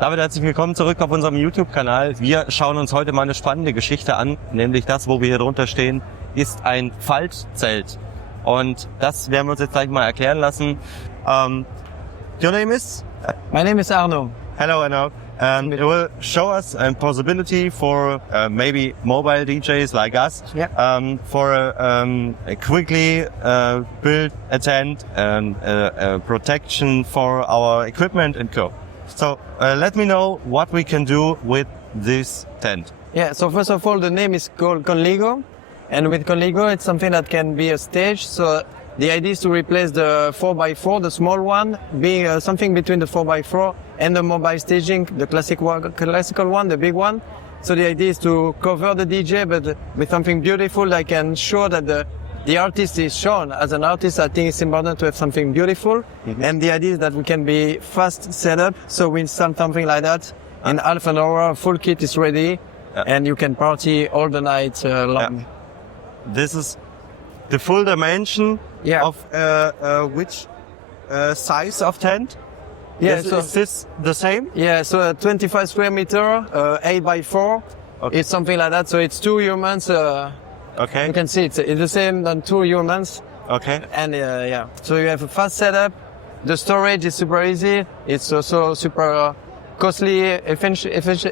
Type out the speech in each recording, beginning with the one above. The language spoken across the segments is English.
Damit herzlich willkommen zurück auf unserem YouTube-Kanal. Wir schauen uns heute mal eine spannende Geschichte an, nämlich das, wo wir hier drunter stehen, ist ein Faltzelt. Und das werden wir uns jetzt gleich mal erklären lassen. Your name is? My name is Arno. Hello, Arno. And it will show us a possibility for maybe mobile DJs like us, for a quickly build a tent and protection for our equipment and co. So let me know what we can do with this tent. Yeah, so first of all, the name is called Konligo. And with Konligo, it's something that can be a stage. So the idea is to replace the 4x4, the small one, being something between the 4x4 and the mobile staging, the classical one, the big one. So the idea is to cover the DJ, but with something beautiful that can show that the artist is shown. As an artist, I think it's important to have something beautiful. Mm-hmm. And the idea is that we can be fast set up. So we install something like that. In half an hour, full kit is ready. And you can party all the night long. This is the full dimension of which size of tent? Yeah, is this the same? Yeah, so 25 square meter, 8x4. Okay. It's something like that. So it's 2 humans. Okay. You can see it's the same than 2 humans. Okay. And so you have a fast setup. The storage is super easy. It's also super costly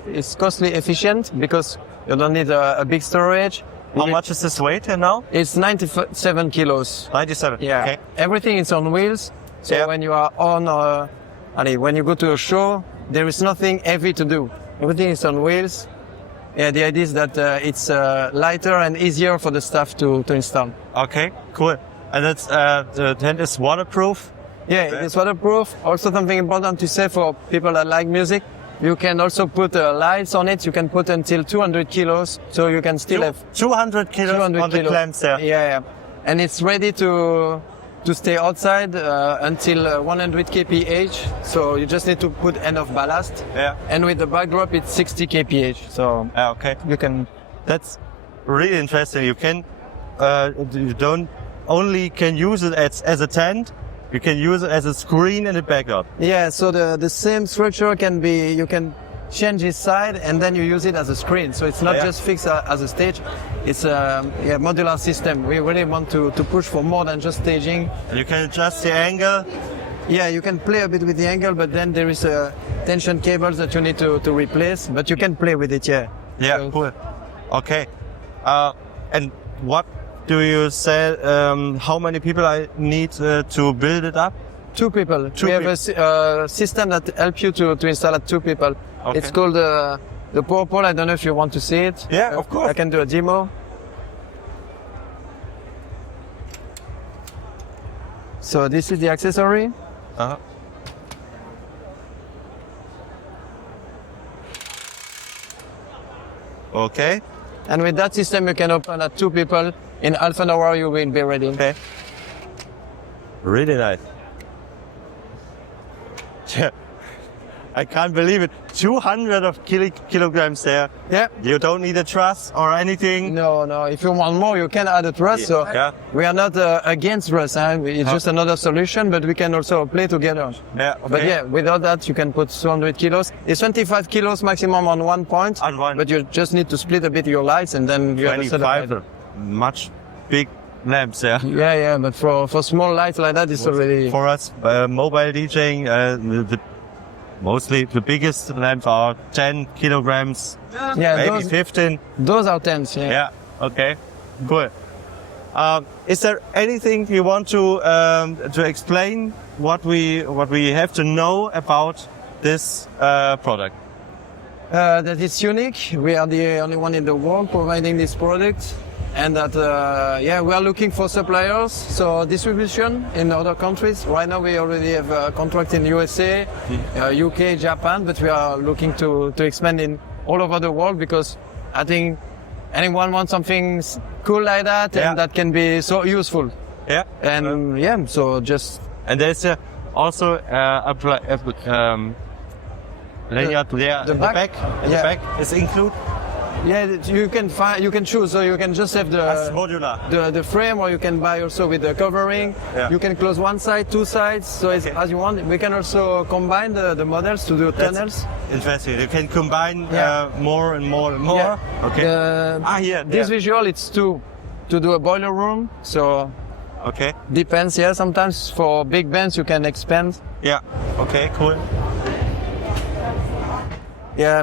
efficient because you don't need a big storage. How much is this weight now? It's 97 kilos. 97. Yeah. Okay. Everything is on wheels. So when you are on, when you go to a show, there is nothing heavy to do. Everything is on wheels. Yeah, the idea is that it's lighter and easier for the staff to install. Okay, cool. And that's the tent is waterproof? Yeah, it's waterproof. Also something important to say for people that like music. You can also put lights on it. You can put until 200 kilos, so you can still have 200 kilos on the clamps there. Yeah. And it's ready to stay outside until 100 kph. So you just need to put enough ballast. Yeah. And with the backdrop, it's 60 kph. So okay, you can. That's really interesting. You can you don't only can use it as a tent. You can use it as a screen in the background. Yeah, so the same structure can be, you can change its side and then you use it as a screen. So it's not just fixed as a stage. It's a modular system. We really want to push for more than just staging. And you can adjust the angle. Yeah, you can play a bit with the angle, but then there is tension cables that you need to replace. But you can play with it, Yeah, so, cool. Okay. And what do you say, how many people I need to build it up? 2 people. We have a system that helps you to install at 2 people. Okay. It's called the Purple. I don't know if you want to see it. Yeah, of course. I can do a demo. So this is the accessory. Uh-huh. Okay. And with that system, you can open at 2 people. In half an hour, you will be ready. Okay. Really nice. I can't believe it. 200 of kilograms there. Yeah. You don't need a truss or anything. No. If you want more, you can add a truss. So we are not against truss. It's just another solution, but we can also play together. Yeah. Okay. But without that, you can put 200 kilos. It's 25 kilos maximum on one point. On one. But you just need to split a bit your lights and then you have a set up. Much big lamps, Yeah, but for small lights like that, it's already... For us, mobile DJing, mostly the biggest lamps are 10 kilograms, maybe 15. Those are 10s, Yeah, okay, cool. Is there anything you want to explain what we have to know about this product? That it's unique. We are the only one in the world providing this product. And that, we are looking for suppliers, so distribution in other countries. Right now we already have a contract in USA, UK, Japan, but we are looking to expand in all over the world because I think anyone wants something cool like that and that can be so useful. Yeah. And so just... And there's also a lanyard there. The back is included? Yeah, you can choose. So you can just have As modular. the frame, or you can buy also with the covering. Yeah. You can close one side, two sides, so it's as you want. We can also combine the models to do tunnels. Interesting. You can combine Yeah. more and more and more. Yeah. Okay. Here. This visual, it's to do a boiler room. So Okay. depends. Yeah, sometimes for big bands you can expand. Yeah. Okay. Cool. Yeah,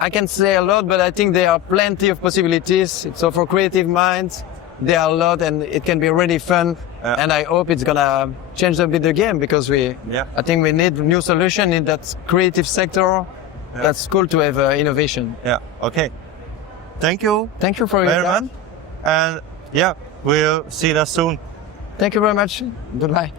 I can say a lot, but I think there are plenty of possibilities. So for creative minds, there are a lot, and it can be really fun. And I hope it's gonna change a bit the game, because I think we need new solution in that creative sector. Yeah. That's cool to have innovation. Yeah. Okay. Thank you. Thank you for your Very time. much. And yeah, we'll see you soon. Thank you very much. Goodbye.